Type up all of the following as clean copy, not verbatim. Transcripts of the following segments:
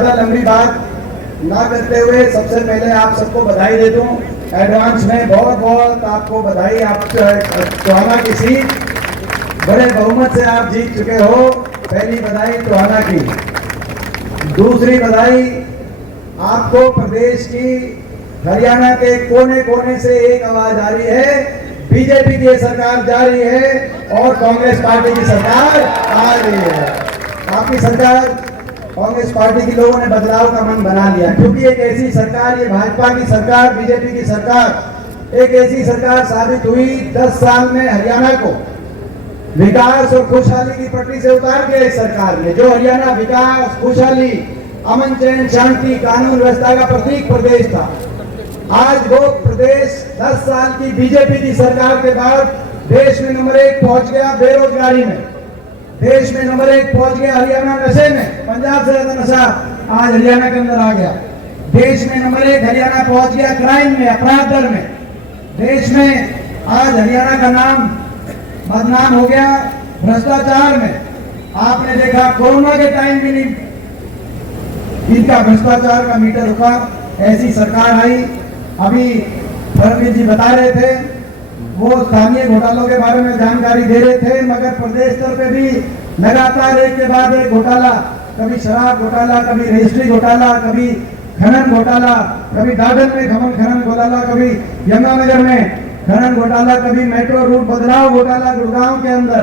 ज़्यादा लंबी बात ना करते हुए सबसे पहले आप सबको बधाई दे दूं एडवांस में। बहुत बहुत आपको बधाई। आप टोहाना की सीट बड़े बहुमत से आप जीत चुके हो। पहली बधाई टोहाना की। दूसरी बधाई आपको प्रदेश की हरियाणा के कोने कोने से एक आवाज आ रही है, बीजेपी की सरकार जा रही है और कांग्रेस पार्टी की सरकार आ रही है। आपकी सरकार, कांग्रेस पार्टी के लोगों ने बदलाव का मन बना लिया, क्योंकि एक ऐसी सरकार, ये भाजपा की सरकार, बीजेपी की सरकार एक ऐसी सरकार साबित हुई 10 साल में हरियाणा को विकास और खुशहाली की पटरी से उतार के इस सरकार ने, जो हरियाणा विकास, खुशहाली, अमन चैन, शांति, कानून व्यवस्था का प्रतीक प्रदेश था, आज वो प्रदेश 10 साल की बीजेपी की सरकार के बाद देश में नंबर 1 पहुंच गया बेरोजगारी में। देश में नंबर 1 पहुंच गया हरियाणा नशे में। पंजाब से ज्यादा नशा आज हरियाणा के अंदर आ गया। देश में नंबर 1 हरियाणा पहुंच गया क्राइम में, अपराध दर में। देश में आज हरियाणा का नाम बदनाम हो गया भ्रष्टाचार में। आपने देखा कोरोना के टाइम भी नहीं इनका भ्रष्टाचार का मीटर रुका, ऐसी सरकार आई। अभी फडणवीस जी बता रहे थे, वो स्थानीय घोटालों के बारे में जानकारी दे रहे थे, मगर प्रदेश स्तर पे भी लगातार एक के बाद एक घोटाला, कभी शराब घोटाला, कभी रजिस्ट्री घोटाला, कभी खनन घोटाला, कभी दादर में खनन घोटाला, कभी यमुनानगर में खनन घोटाला, कभी मेट्रो रूट बदलाव घोटाला गुड़गांव के अंदर,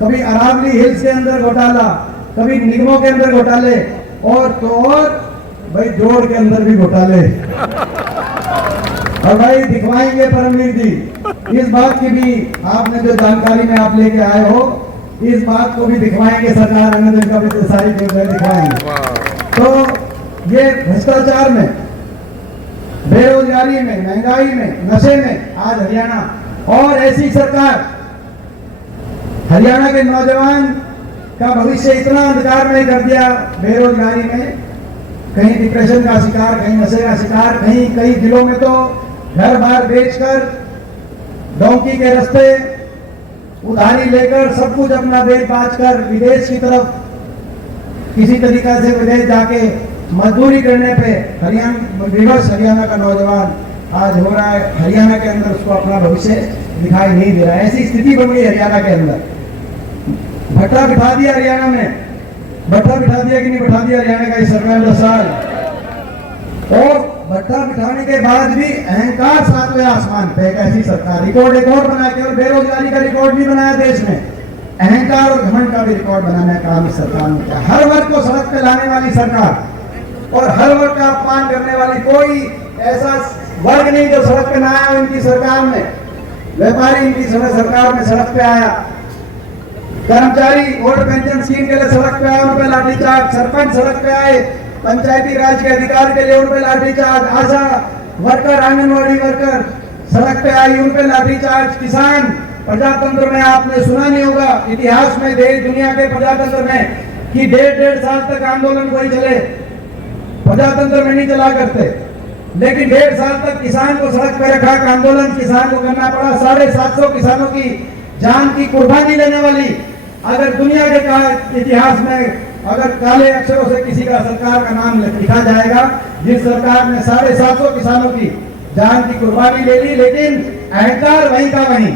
कभी अरावली हिल्स के अंदर घोटाला, कभी निगमों के अंदर घोटाले, और तो और भाई जोड़ के अंदर भी घोटाले। और भाई दिखवाएंगे परमवीर जी, इस बात की भी आपने जो जानकारी में आप लेके आए हो, इस बात को भी दिखवाएंगे। सरकार आनंद का भी सारी दिखवाएंगे। तो ये भ्रष्टाचार में, बेरोजगारी में, महंगाई में, नशे में आज हरियाणा, और ऐसी सरकार हरियाणा के नौजवान का भविष्य इतना अंधकार में कर दिया, बेरोजगारी में, कहीं डिप्रेशन का शिकार, कहीं नशे का शिकार, कहीं कई जिलों में तो घर बार बेचकर, डोंकी के रास्ते उधारी लेकर, सब कुछ अपना बेच बाच कर विदेश की तरफ किसी तरीका से विदेश जाके मजदूरी करने पे विवश हरियाणा का नौजवान आज हो रहा है। हरियाणा के अंदर उसको अपना भविष्य दिखाई नहीं दे रहा है। ऐसी स्थिति बन गई हरियाणा के अंदर। भट्टा बिठा दिया हरियाणा में, भट्टा बिठा दिया कि नहीं बिठा दिया हरियाणा का इस सरकार 10 साल। और भट्टा बिठाने के बाद भी अहंकार 7वें आसमान पे, एक ऐसी सरकार रिकॉर्ड एक और बनाया, केवल बेरोजगारी का रिकॉर्ड भी बनाया देश में, अहंकार और घमंड का भी रिकॉर्ड बनाने का काम इस सरकार ने किया। हर वर्ग को सड़क पे लाने वाली सरकार और हर वर्ग का अपमान करने वाली, कोई ऐसा वर्ग नहीं जो सड़क पे ना आया इनकी सरकार में। व्यापारी इनकी सरकार में सड़क पे आया, कर्मचारी वोट पेंशन स्कीम के लिए सड़क पे आए, उन पे लाठीचार्ज, सरपंच सड़क पे आए, पंचायती राज के अधिकार के लिए उन पे लाठीचार्ज, आशा वर्कर, आंगनवाड़ी वर्कर सड़क पे आई, उन पे लाठीचार्ज, किसान, प्रजातंत्र में आपने सुना नहीं होगा इतिहास में, देश दुनिया के प्रजातंत्र में, कि 1.5 साल तक आंदोलन कोई चले, प्रजातंत्र में नहीं चला करते, लेकिन 1.5 साल तक किसान को सड़क पे रखा, आंदोलन किसान को करना पड़ा। 750 किसानों की जान की कुर्बानी लेने वाली, अगर दुनिया के इतिहास में अगर काले अक्षरों से किसी का सरकार का नाम लिखा जाएगा, जिस सरकार ने 750 किसानों की जान की कुर्बानी ले ली, लेकिन अहंकार वहीं का वहीं।